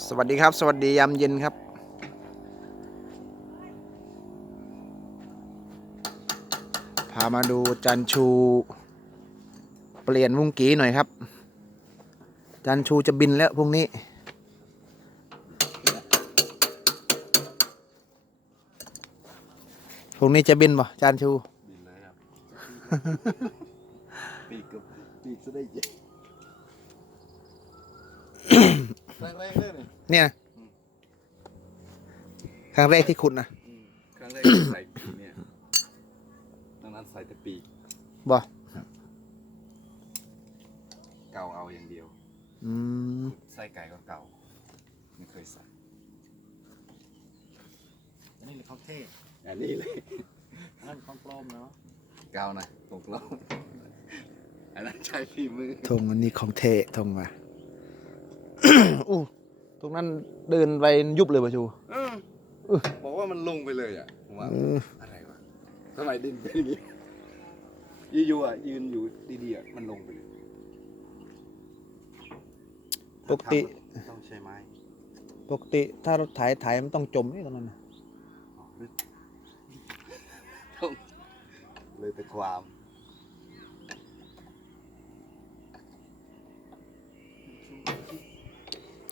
สวัสดีครับ สวัสดียามเย็นครับ พามาดูจันชูเปลี่ยนมุงกีหน่อยครับ จันชูจะบินแล้วพรุ่งนี้ พรุ่งนี้จะบินป่ะจันชู บินเลยครับปีกกับปีกจะได้เยอะ แรงแรงๆเลยนี่เนี่ยนะครั้งแรกที่คุณนะอืมครั้งแรกที่ใส่ปีกเนี่ยดังนั้นใส่แต่ปีกบ่เก่าเอาอย่างเดียว อืมใส่ไก่ก็เก่า ไม่เคยใส่ อันนี้ของเท่อันนี้เลย อันนั้นของปลอมเนาะเก่านะตกลงอันนั้นใช้ฝีมือธงอันนี้ของเทธงว่ะ อู้ตรงนั้นเดินไปยุบเลยป่ะชูเออบอกว่ามันลงไปเลยอะผมว่าเอออะไรวะทำไมดินเป็นอย่างนี้อยู่ๆอะยืนอยู่ดีๆอะมันลงไปเลยปกติต้องใช้ไม้ปกติถ้ารถไถไถมันต้องจมนี่ตรงนั้นน่ะต้องเลยแต่ความ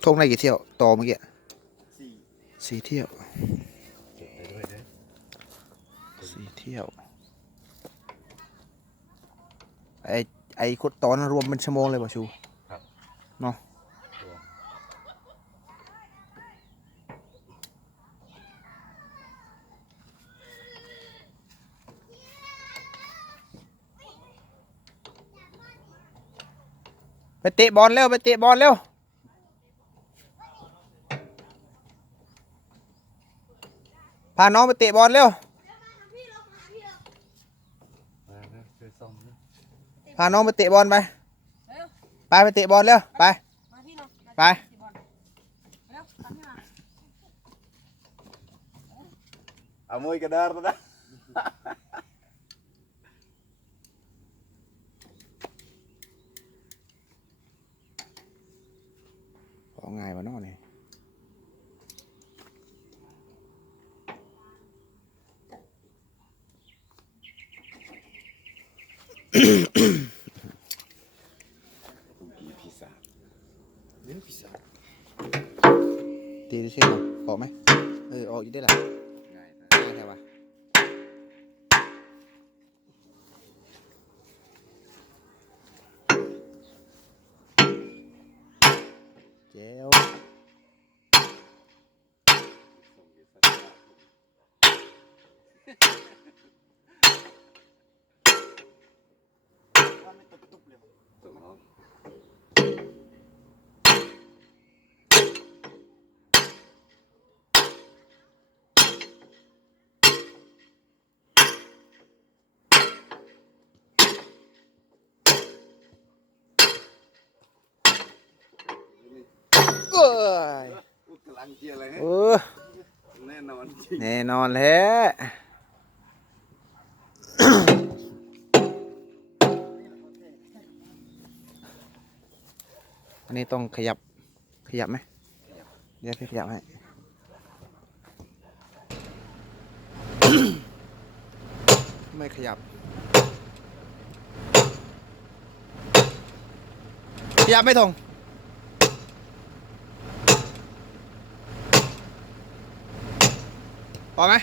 ทงได้กี่เที่ยว ต่อเมื่อกี้สี่สี่เที่ยวเก็บไปด้วยนะสี่เที่ยว ไอไอคุดตอนรวมเป็นชั่วโมงเลยป่ะชูครับเนาะรวมไปเตะบอลเร็ว ไปเตะบอลเร็ว พาน้องไปเตะบอลเร็วมานะช่วยซ่อมนะพาน้องไปเตะบอลไปไปไปเตะบอลเร็วไปมาพี่เราไปเร็วตามพี่มาเอามือกระดาษนะของง่ายวะเน้อนี่คุกกี้พิซซ่าเล่นพิ ตีได้ใช่ไหมออกไหมเออออกอยู่ได้แหละง่ายง่ายแค่วะเจ้ว ส่งเยสักอย่างว่าไม่ตบตุบเลยส่งน้องเอ้ยอุ๊ยกำลังเจียอะไรฮะเออแน่นอนจริง แน่นอนแล้ว อันนี้ต้องขยับขยับไหมเดี๋ยวพี่ขยับให้ไม่ขยับ ขยับไม่ทงพอไหม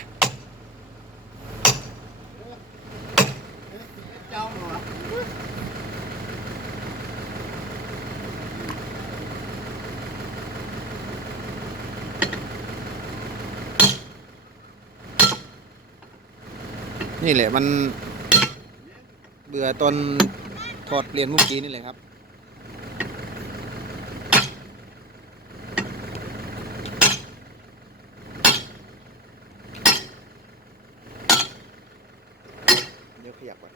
เจ้าเหรอ นี่แหละมันเบื่อตอนถอดเปลี่ยนเมุกกี้นี่แหละครับ เดี๋ยวขยับก่อน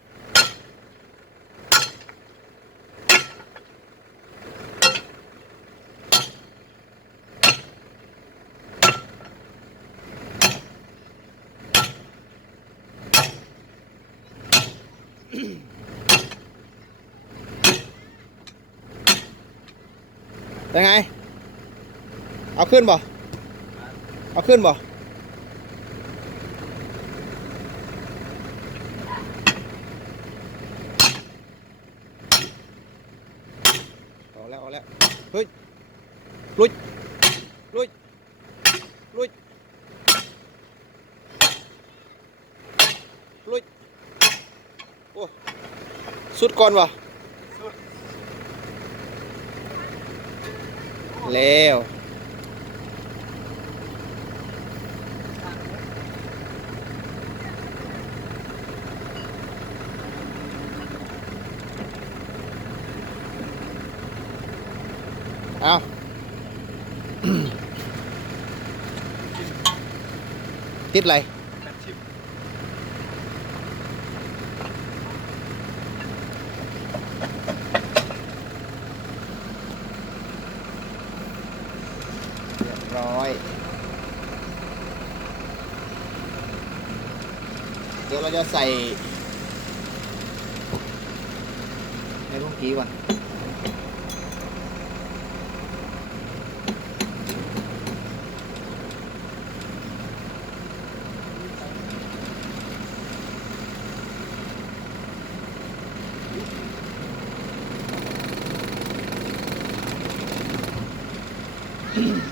เป็นไงเอาเอาขึ้นบ่ เอาขึ้นบ่ เอาแล้วเอาแล้ว เฮ้ย ลุย ลุย ลุย ลุย โอ้ สุดก่อนวะแล้ว เอา ติดอะไร แปดชิป เรียบร้อย เราจะใส่ในพวกกี้ก่อนเอา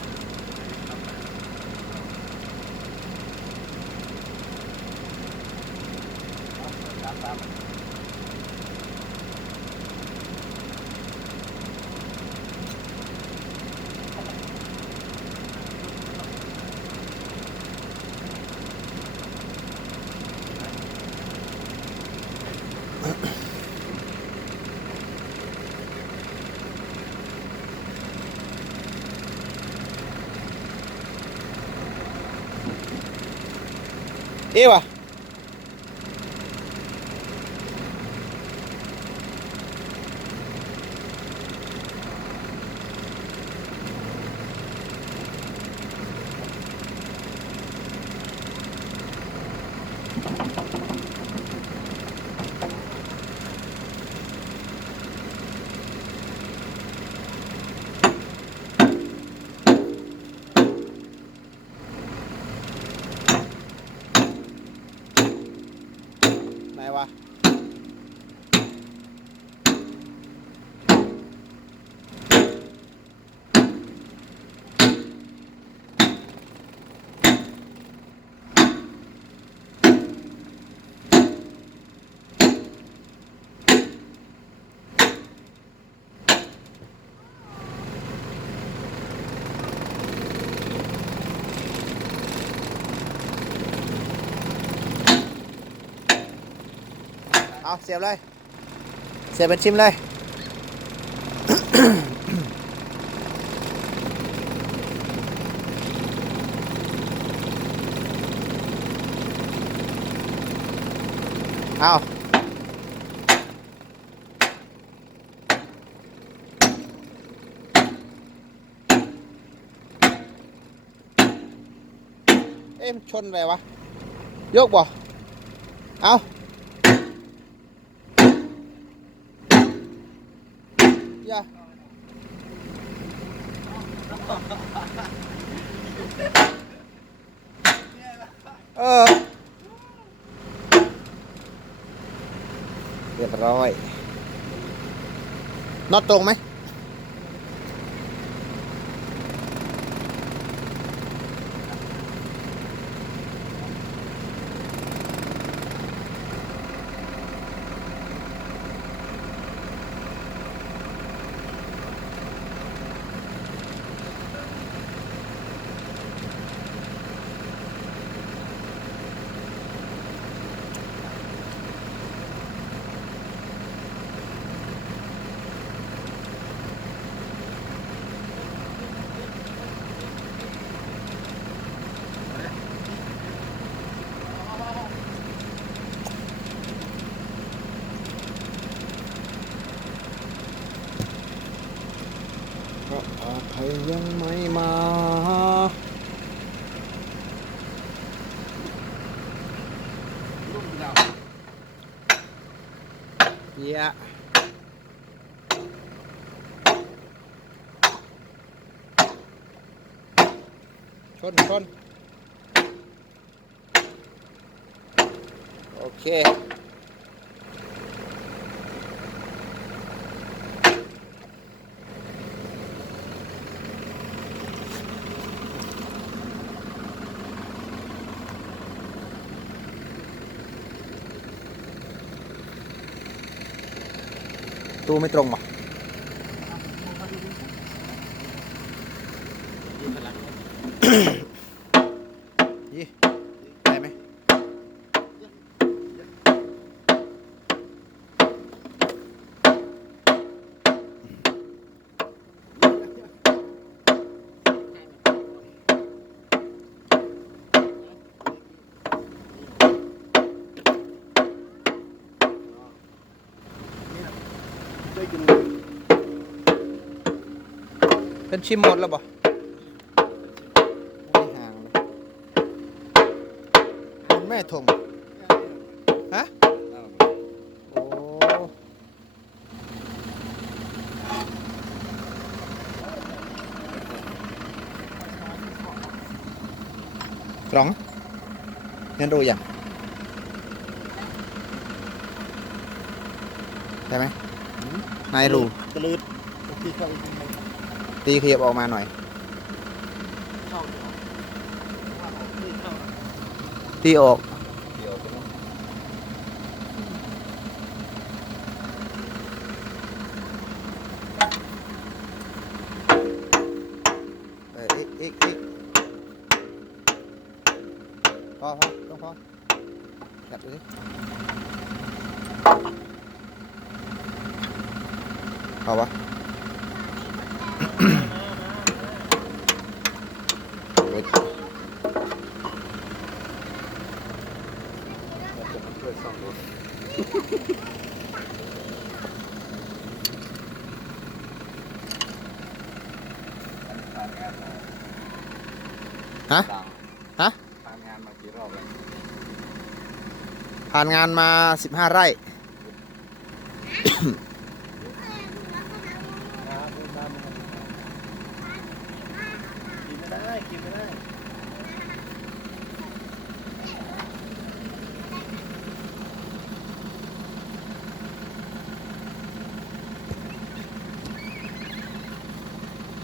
เอ๊ะ วะ เอาเสียบเลย เสียบเป็นชิมเลย เอาเอ๊ะมันชนอะไรวะ ยกบ่ เอาอย่า เออเรียบร้อยน็อตตรงไหม ใครยังไม่มาเยี่ยชนชนโอเค ตู้ไม่ตรงหรอก เป็นชิมหมดแล้วบ่ไม่ห่างเลยคุณแม่ทงฮะโอ้รองงั้นดูยังได้ไหมนายรูตะลืดที่เข้าอีกที ตีขยับออกมาหน่อยเข้าเดี๋ยวว่าออกที่เข้าตีออกเดี๋ยวไปเนาะเอออีกอีกอีกพอพอต้องพอจับดูสิเอาวะ ฮะ ฮะผ่านงานมากี่รอบแล้วผ่านงานมา15ไร่ กินไม่ได้ กินไม่ได้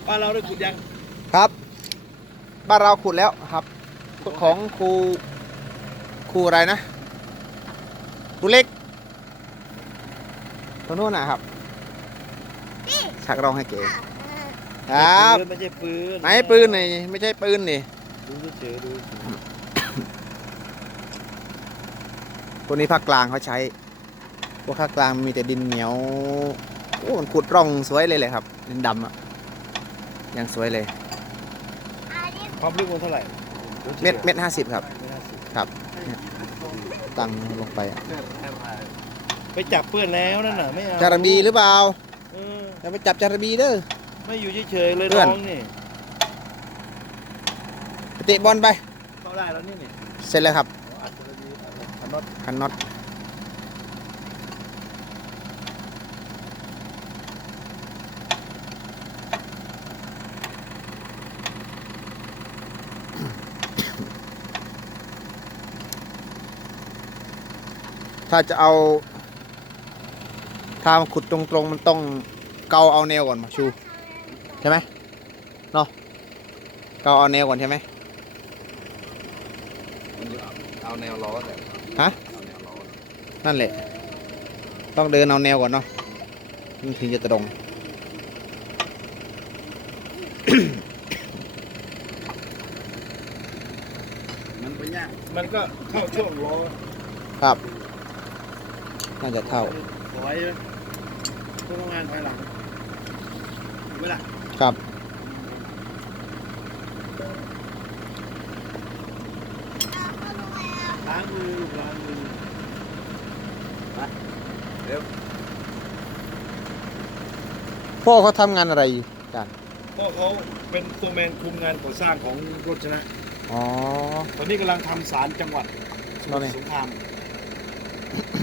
บ้านเราได้ขุดยังครับ บ้านเราขุดแล้วครับ ของครูครูอะไรนะครูเล็กตัวนู้นนะครับชักร้องให้เก๋ ครับปืนไม่ใช่ปืนไหนปืนนี่ไม่ใช่ปืนนี่ดูเฉยๆดูเฉยตัวนี้ภาคกลางเขาใช้ พวกภาคกลางมีแต่ดินเหนียว โอ้มันขุดร่องสวยเลยเลยครับ ดินดำอะยังสวยเลยๆความลึกมันเท่าไหร่ เม็ดเม็ดห้าสิบครับเม็ดห้าสิบครับ ตั้งลงไปอะเนี่ยแค่ผ่านไปจับเพื่อนแล้วนั่นน่ะไม่เอาจารบีหรือเปล่าเอออย่าไปจับจารบีเด้อ ไม่อยู่เฉยๆเลยเพื่อนน้องนี่ไปเตะบอลไป เข้าได้แล้วนี่นี่เสร็จแล้วครับอัดจารบีอะไรอันน็อตคันน็อตถ้าจะเอาถ้ามันขุดตรงๆ มันต้องเกาเอาแนวก่อนมาชูใช่ไหมเนาะเกาเอาแนวก่อนใช่ไหมมันจะเอาแนวล้อแต่ฮะเอาแนวล้อนั่นแหละ ต้องเดินเอาแนวก่อนเนาะมันถึงจะตรงมันไปยากมันก็เข้าช่วงล้อครับน่าจะเท่าถอยเลยพวกงานถอยหลังเห็นไหมล่ะ ครับ ล้างมือล้างมือพ่อเขาทำงานอะไรอยู่อาจารย์เพราะเขาเป็นโฟร์แมนคุมงานก่อสร้างของรถชนะ อ๋อ ตอนนี้กำลังทำศาลจังหวัดสมุตอนทนี้รสงคราม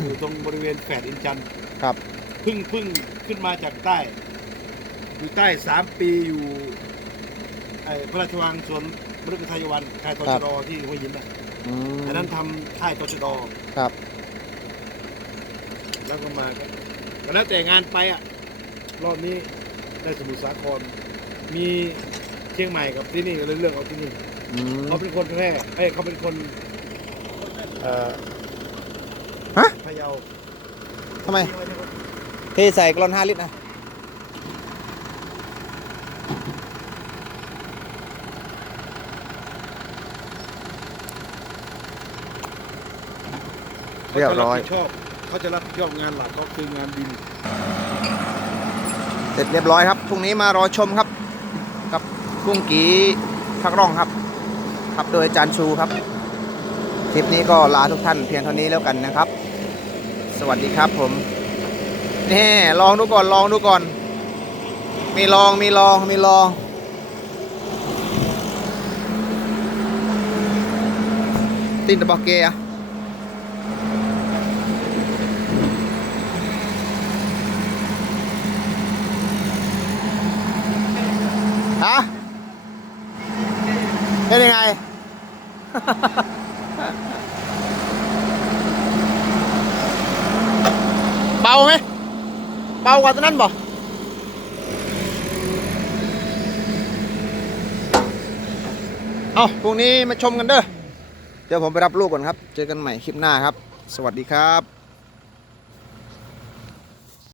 อยู่ตรงบริเวณแฝดอินจันทร์ครับ เพึ่งเพึ่งขึ้นมาจากใต้ อยู่ใต้สามปีอยู่ไอ้พระราชวังสวนมฤคทายวันค่ายตชดที่หัวหินน่ะอืมอันนั้นทำค่ายตชดครับ แล้วก็มาก็ก็แล้วแต่งานไปอะ รอบนี้ได้สมุทรสาคร มีเชียงใหม่กับที่นี่ก็เลยเลือกเอาที่นี่อืม เขาเป็นคนแพร่เอ้ยเขาเป็นคนเอ่อฮะ พะเยาทำไม เทใส่กลอนห้าลิตรนะ เขาเรียบจะร้อยผิดชอบเขาจะรับผิดชอบงานหลักก็คืองานดิน เสร็จเรียบร้อยครับพรุ่งนี้มารอชมครับ กับกุ้งกีพักร่องครับขับโดยอาจารย์ชูครับ คลิปนี้ก็ลาทุกท่านเพียงเท่านี้แล้วกันนะครับ สวัสดีครับผมนี่ลองดูก่อนลองดูก่อน มีลองมีลองมีลองตินตะบอกเกะฮะเป็นยังไง เบาไหมเบากว่าตอนนั้นบ่เอาพรุ่งนี้มาชมกันเด้อ เดี๋ยวผมไปรับลูกก่อนครับ เจอกันใหม่คลิปหน้าครับ สวัสดีครับ